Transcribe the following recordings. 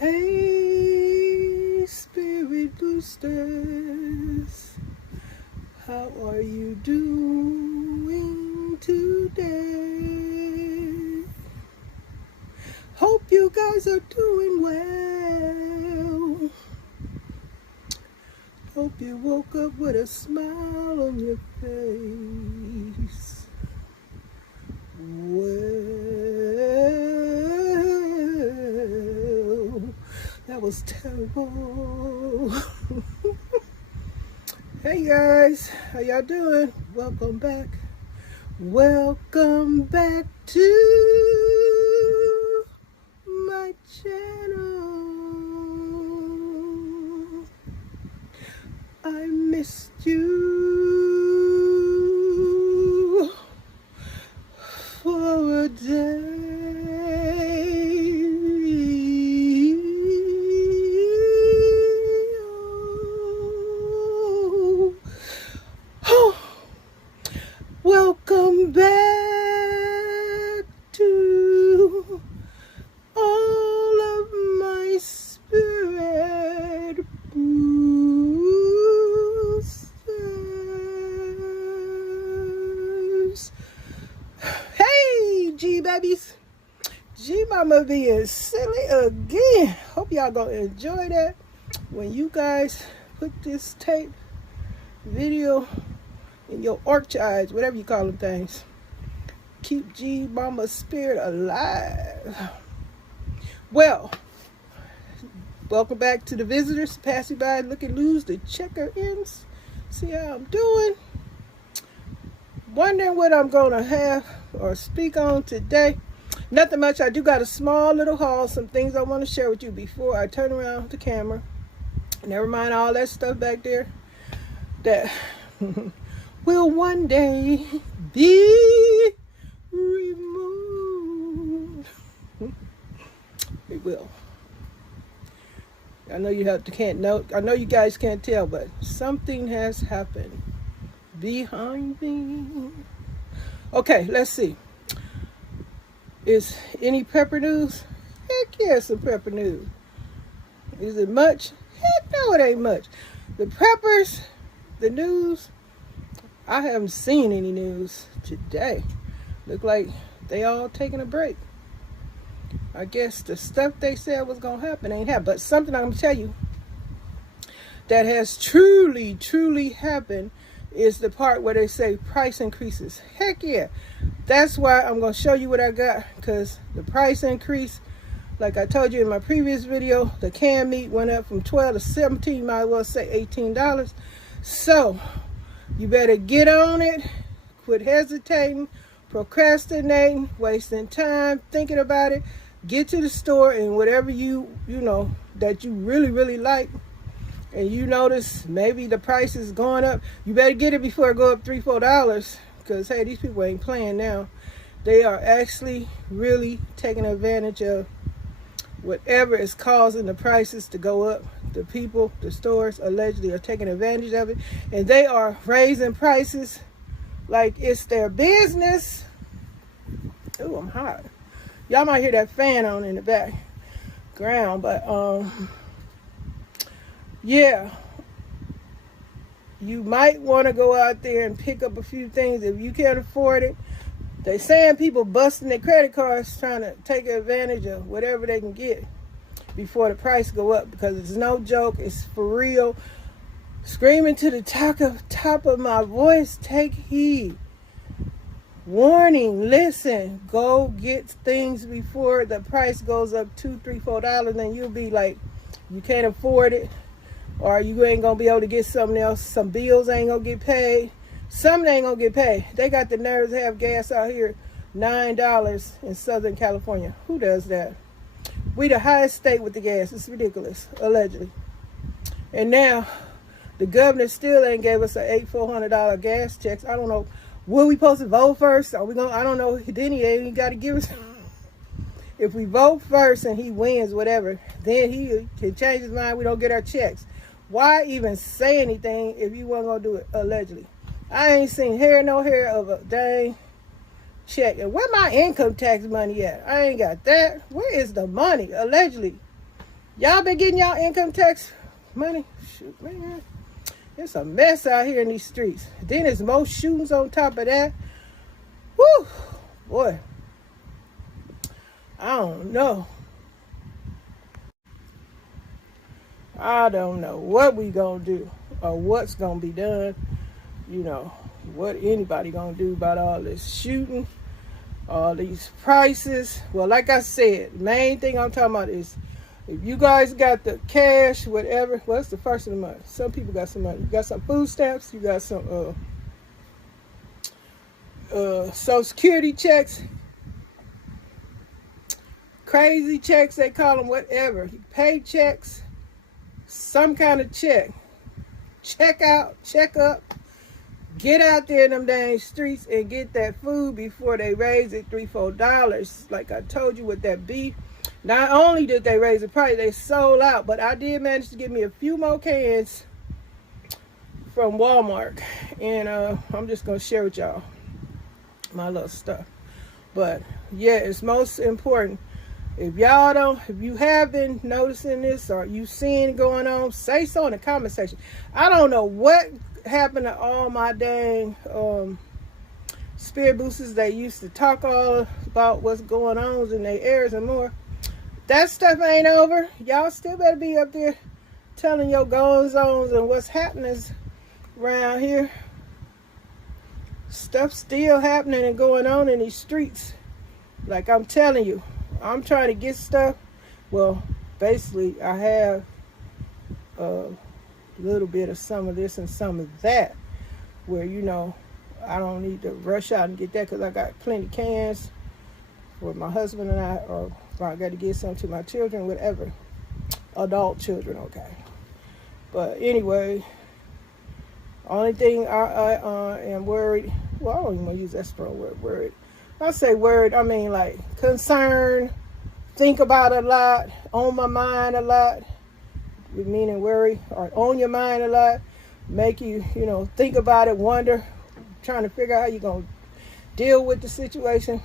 Hey, Spirit Boosters, how are you doing today? Hope you guys are doing well. Hope you woke up with a smile on your face. Well, that was terrible. Hey guys, how y'all doing? Welcome back. Welcome back to my channel. I missed you for a day. Welcome back to all of my spirit boosters. Hey, G babies. G mama being silly again. Hope y'all gonna enjoy that when you guys put this tape video in your archives, whatever you call them things. Keep G mama's spirit alive. Well, welcome back to the visitors, passing by, looking loose, the checker-ins. See how I'm doing. Wondering what I'm gonna have or speak on today. Nothing much. I do got a small little haul, some things I want to share with you before I turn around the camera. Never mind all that stuff back there that will one day be removed. It will. I know you can't know. I know you guys can't tell, but something has happened behind me. Okay, let's see. Is any pepper news? Heck yeah, some pepper news. Is it much? Heck no, it ain't much. The peppers, the news. I haven't seen any news today. Look like they all taking a break. I guess the stuff they said was going to happen ain't happened. But something I'm going to tell you that has truly, truly happened is the part where they say price increases. Heck yeah. That's why I'm going to show you what I got, because the price increase, like I told you in my previous video, the canned meat went up from $12 to $17, might as well say $18. So you better get on it, quit hesitating, procrastinating, wasting time, thinking about it. Get to the store and whatever you know that you really, really like, and you notice maybe the price is going up, you better get it before it go up $3, $4, because hey, these people ain't playing now. They are actually really taking advantage of whatever is causing the prices to go up. The people, the stores allegedly are taking advantage of it, and they are raising prices like it's their business. Oh, I'm hot. Y'all might hear that fan on in the background, but yeah, you might want to go out there and pick up a few things if you can't afford it. They saying people busting their credit cards trying to take advantage of whatever they can get before the price go up, because it's no joke. It's for real. Screaming to the top of my voice, take heed. Warning, listen, go get things before the price goes up $2, $3, $4, and you'll be like, you can't afford it, or you ain't gonna be able to get something else. Some bills ain't gonna get paid. Some ain't gonna get paid. They got the nerves to have gas out here $9 in Southern California. Who does that? We the highest state with the gas. It's ridiculous, allegedly. And now the governor still ain't gave us a $400 gas checks. I don't know. Will we supposed to vote first? Are we gonna? I don't know. Then he ain't got to give us. If we vote first and he wins, whatever, then he can change his mind. We don't get our checks. Why even say anything if you weren't gonna do it? Allegedly, I ain't seen no hair of a dang check. And where my income tax money at? I ain't got that. Where is the money? Allegedly, Y'all been getting y'all income tax money? Shoot, man. It's a mess out here in these streets. Then there's more shootings on top of that. Whew, boy. I don't know. I don't know what we gonna do or what's gonna be done. You know, what anybody gonna do about all this shooting, all these prices. Well, like I said, main thing I'm talking about is if you guys got the cash, whatever, well, it's the first of the month. Some people got some money. You got some food stamps. You got some Social Security checks. Crazy checks, they call them, whatever. Paychecks. Some kind of check. Check out, check up. Get out there in them dang streets and get that food before they raise it $3-4. Like I told you with that beef. Not only did they raise the price, they sold out. But I did manage to get me a few more cans from Walmart. And I'm just going to share with y'all my little stuff. But yeah, it's most important. If you have been noticing this or you seeing it going on, say so in the comment section. I don't know what happened to all my dang spirit boosters. They used to talk all about what's going on in their areas and more. That stuff ain't over. Y'all still better be up there telling your goings on and what's happening around here. Stuff still happening and going on in these streets. Like I'm telling you, I'm trying to get stuff. Well, basically, I have a little bit of some of this and some of that, where, you know, I don't need to rush out and get that because I got plenty of cans for my husband and I, or if I got to get some to my children, whatever. Adult children, okay. But anyway, only thing I am worried, well, I don't even want to use that strong word, worried. I say worried, I mean like concerned, think about a lot, on my mind a lot, meaning worry, or on your mind a lot, make you, you know, think about it, wonder, trying to figure out how you're going to deal with the situation,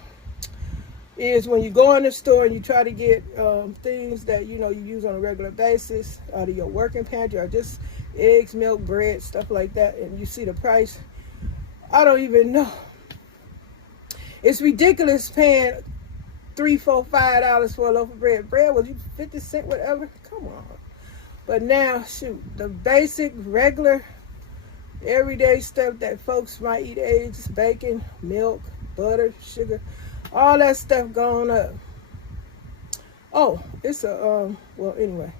is when you go in the store and you try to get things that, you know, you use on a regular basis out of your working pantry, or just eggs, milk, bread, stuff like that, and you see the price. I don't even know. It's ridiculous paying $3, $4, $5 for a loaf of bread. Bread was 50 cents, whatever. Come on. But now, shoot, the basic, regular, everyday stuff that folks might eat: eggs, bacon, milk, butter, sugar, all that stuff going up. Oh, it's a well, anyway,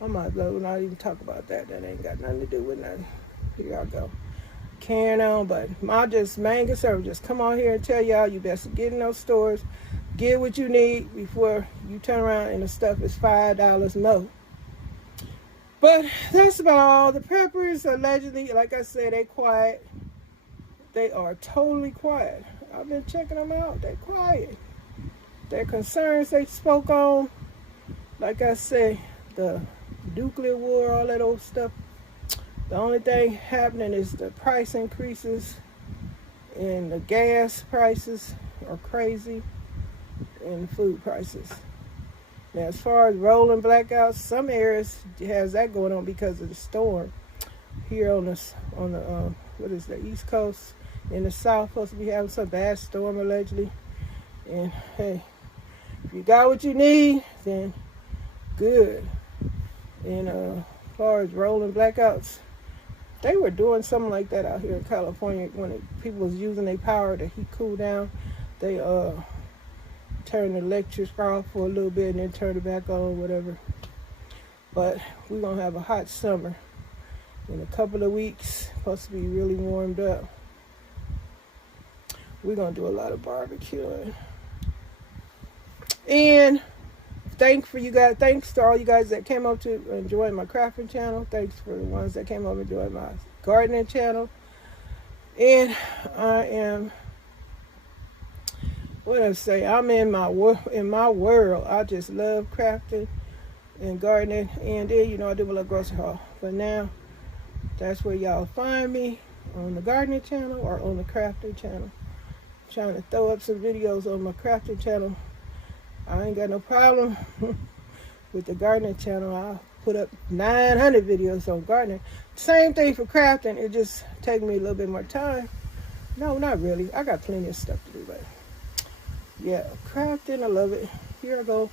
I might as well not even talk about that. That ain't got nothing to do with nothing. Here I go. Carrying on, but my just main concern, just come on here and tell y'all you best get in those stores, get what you need before you turn around and the stuff is $5 more. But that's about all. The preppers allegedly, like I said, they quiet. They are totally quiet. I've been checking them out. They're quiet. Their concerns they spoke on, like I say, the nuclear war, all that old stuff. The only thing happening is the price increases, and the gas prices are crazy, and food prices. Now, as far as rolling blackouts, some areas has that going on because of the storm. Here on the what is the East Coast, in the South, supposed to be having some bad storm allegedly. And hey, if you got what you need, then good. And as far as rolling blackouts, they were doing something like that out here in California when people was using their power to cool down. They turned the electric off for a little bit and then turned it back on, whatever. But we're going to have a hot summer. In a couple of weeks, supposed to be really warmed up. We're going to do a lot of barbecuing. And thanks to all you guys that came up to enjoy my crafting channel. Thanks for the ones that came over and enjoyed my gardening channel. And I am, what I say, I'm in my world. I just love crafting and gardening. And then, you know, I do a little grocery haul. But now, that's where y'all find me, on the gardening channel or on the crafting channel. I'm trying to throw up some videos on my crafting channel. I ain't got no problem with the gardening channel. I put up 900 videos on gardening. Same thing for crafting. It just takes me a little bit more time. No, not really. I got plenty of stuff to do, but yeah, crafting, I love it. Here I go,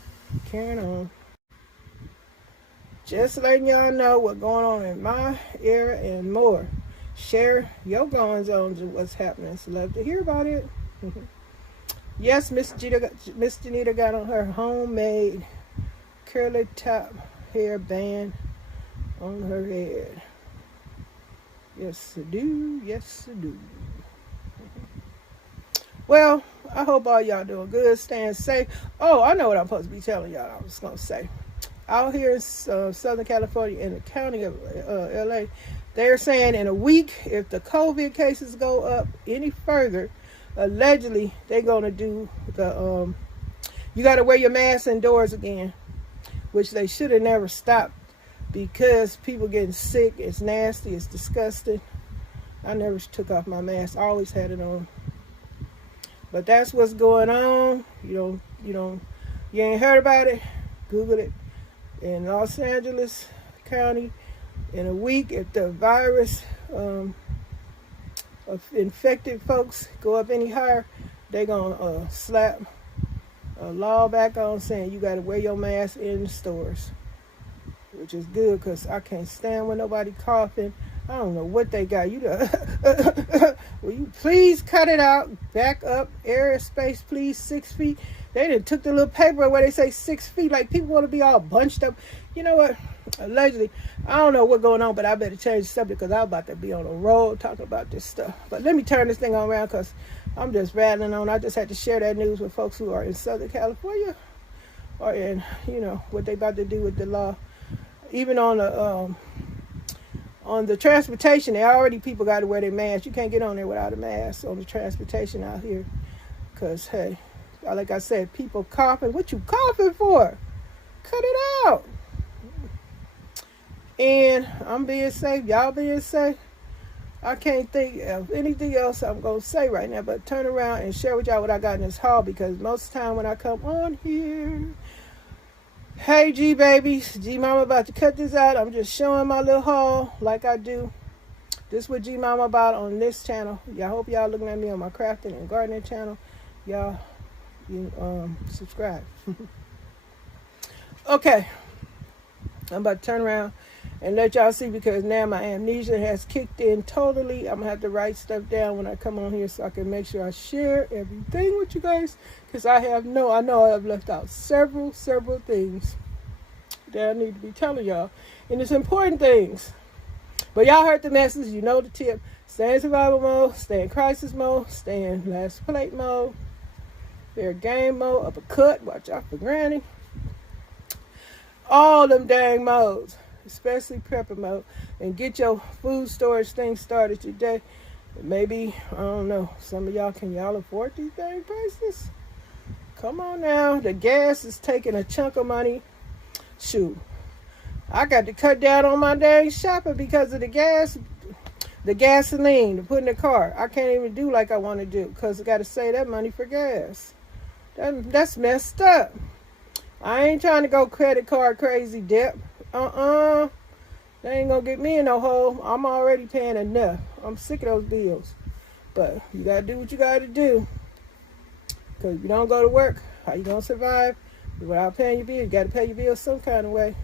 carrying on. Just letting y'all know what's going on in my area and more. Share your goings on and what's happening. So love to hear about it. Yes, Miss JENITA got on her homemade curly top hair band on her head. Yes, I do. Yes, I do. Well, I hope all y'all doing good, staying safe. Oh, I know what I'm supposed to be telling y'all. I was going to say. Out here in Southern California, in the county of LA, they're saying in a week, if the COVID cases go up any further, allegedly they're going to do the, you got to wear your mask indoors again, which they should have never stopped because people getting sick. It's nasty. It's disgusting. I never took off my mask. I always had it on. But that's what's going on. You ain't heard about it? Google it. In Los Angeles County, in a week, if the virus of infected folks go up any higher, they're going to slap a law back on saying you got to wear your mask in the stores, which is good because I can't stand when nobody coughing. I don't know what they got. Will you please cut it out? Back up. Area space, please. 6 feet. They done took the little paper where they say 6 feet. Like people want to be all bunched up. You know what? Allegedly, I don't know what's going on, but I better change the subject because I'm about to be on the road talking about this stuff. But let me turn this thing on around because I'm just rattling on. I just had to share that news with folks who are in Southern California or in, what they about to do with the law. Even on the transportation, people got to wear their masks. You can't get on there without a mask on the transportation out here. Because, hey, like I said, people coughing. What you coughing for? Cut it out. And I'm being safe. Y'all being safe. I can't think of anything else I'm going to say right now, but turn around and share with y'all what I got in this haul, because most of the time when I come on here, hey G babies, G Mama about to cut this out. I'm just showing my little haul like I do. This is what G Mama about on this channel. Y'all hope y'all looking at me on my crafting and gardening channel. Y'all subscribe. Okay, I'm about to turn around and let y'all see, because now my amnesia has kicked in totally. I'm gonna have to write stuff down when I come on here so I can make sure I share everything with you guys, because I know I've left out several things that I need to be telling y'all, and it's important things. But y'all heard the message. You know the tip. Stay in survival mode, stay in crisis mode, stay in last plate mode, fair game mode, uppercut, watch out for granny. All them dang modes, especially prepper mode, and get your food storage thing started today. Maybe, I don't know, some of y'all, can y'all afford these dang prices? Come on now, the gas is taking a chunk of money. Shoot, I got to cut down on my dang shopping because of the gasoline to put in the car. I can't even do like I want to do because I got to save that money for gas. That's messed up. I ain't trying to go credit card crazy dip. They ain't gonna get me in no hole. I'm already paying enough. I'm sick of those bills. But you gotta do what you gotta do. Because if you don't go to work, how you gonna survive? Without paying your bills, you gotta pay your bills some kind of way.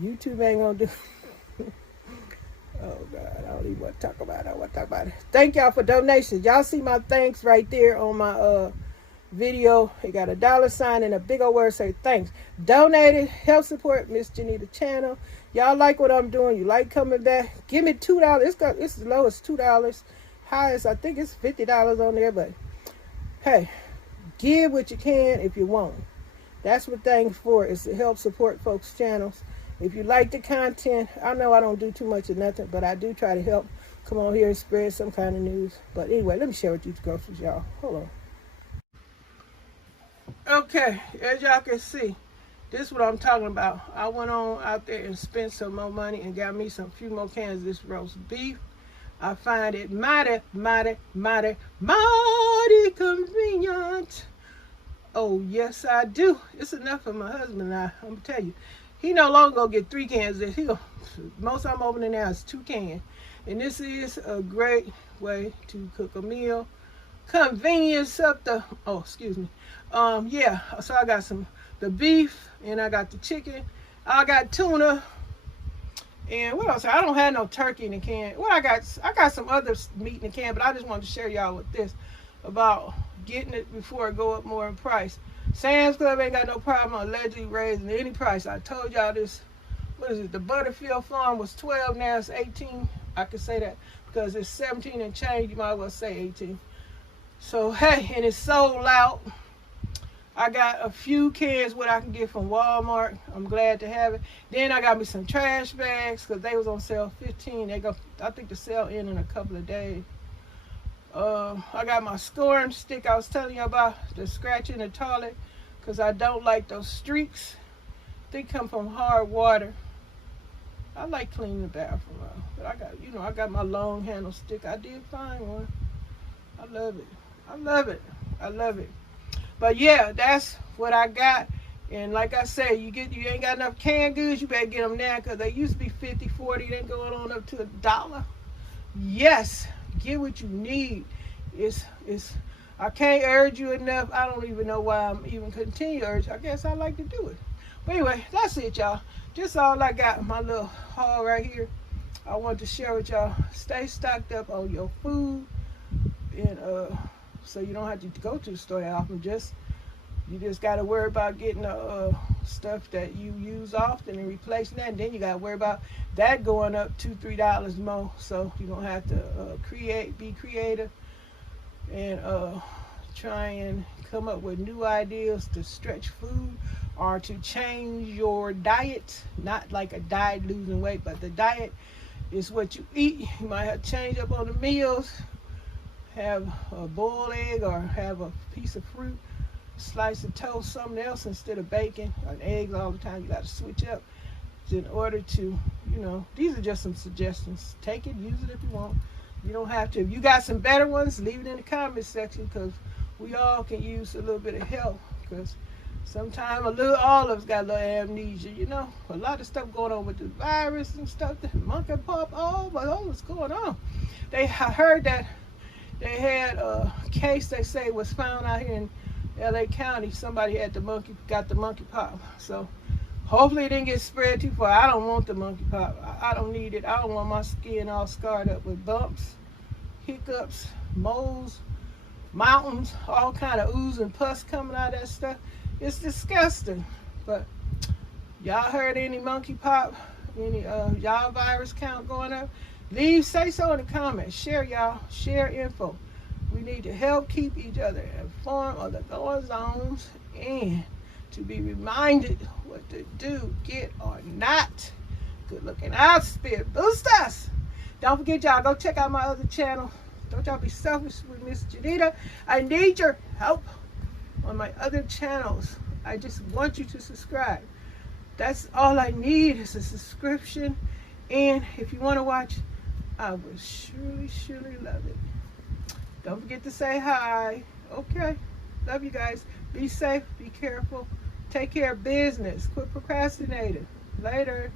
YouTube ain't gonna do. Oh God, I don't even want to talk about it. Thank y'all for donations. Y'all see my thanks right there on my video. It got a $sign and a big old word say thanks. Donated, help support Miss JENITA channel. Y'all like what I'm doing. You like coming back. Give me $2. It's as low as $2. Highest, I think it's $50 on there. But hey, give what you can if you want. That's what things for, is to help support folks' channels. If you like the content, I know I don't do too much of nothing, but I do try to help come on here and spread some kind of news. But anyway, let me share with you the groceries, y'all. Hold on. Okay, as y'all can see, this is what I'm talking about. I went on out there and spent some more money and got me some few more cans of this roast beef. I find it mighty convenient. Oh, yes, I do. It's enough for my husband and I'm going to tell you. He no longer going to get 3 cans. Most I'm opening now is 2 cans. And this is a great way to cook a meal. Convenience up the, oh, excuse me. Yeah, so I got the beef, and I got the chicken. I got tuna. And what else? I don't have no turkey in the can. Well, I got some other meat in the can, but I just wanted to share y'all with this about getting it before it go up more in price. Sam's Club ain't got no problem allegedly raising any price. I told y'all this. What is it? The Butterfield Farm was 12, now it's 18. I can say that because it's 17 and change. You might as well say 18. So hey, and it's sold out. I got a few cans what I can get from Walmart. I'm glad to have it. Then I got me some trash bags because they was on sale 15. I think the sale in a couple of days. I got my scoring stick I was telling you about, the scratch in the toilet, because I don't like those streaks. They come from hard water. I like cleaning the bathroom out. But I got my long handle stick. I did find one. I love it. I love it. I love it. But yeah, that's what I got. And like I said, you ain't got enough canned goods, you better get them now, because they used to be 50, 40, then going on up to $1. Yes, get what you need. I can't urge you enough. I don't even know why I'm even continue to urge. I guess I like to do it. But anyway, that's it, y'all. Just all I got, my little haul right here. I want to share with y'all. Stay stocked up on your food, and so you don't have to go to the store often. You just got to worry about getting the stuff that you use often and replacing that. And then you got to worry about that going up $2, $3 more. So you're going to have to be creative, and try and come up with new ideas to stretch food or to change your diet. Not like a diet losing weight, but the diet is what you eat. You might have to change up on the meals. Have a boiled egg or have a piece of fruit, slice of toast, something else instead of bacon or eggs all the time. You got to switch up in order to, these are just some suggestions. Take it, use it if you want. You don't have to. If you got some better ones, leave it in the comment section, because we all can use a little bit of help, because sometimes all of us got a little amnesia, a lot of stuff going on with the virus and stuff, the monkeypox, what's going on. I heard that they had a case they say was found out here in LA County. Somebody got the monkeypox. So hopefully it didn't get spread too far. I don't want the monkeypox. I don't need it. I don't want my skin all scarred up with bumps, hiccups, moles, mountains, all kind of ooze and pus coming out of that stuff. It's disgusting. But y'all heard any monkeypox, any y'all virus count going up? Say so in the comments. Share, y'all. Share info. We need to help keep each other informed of the goings on, and to be reminded what to do, get or not. Good looking out, Spirit Boosters. Don't forget, y'all, go check out my other channel. Don't y'all be selfish with Miss JENITA. I need your help on my other channels. I just want you to subscribe. That's all I need is a subscription. And if you want to watch, I would surely, surely love it. Don't forget to say hi. Okay. Love you guys. Be safe. Be careful. Take care of business. Quit procrastinating. Later.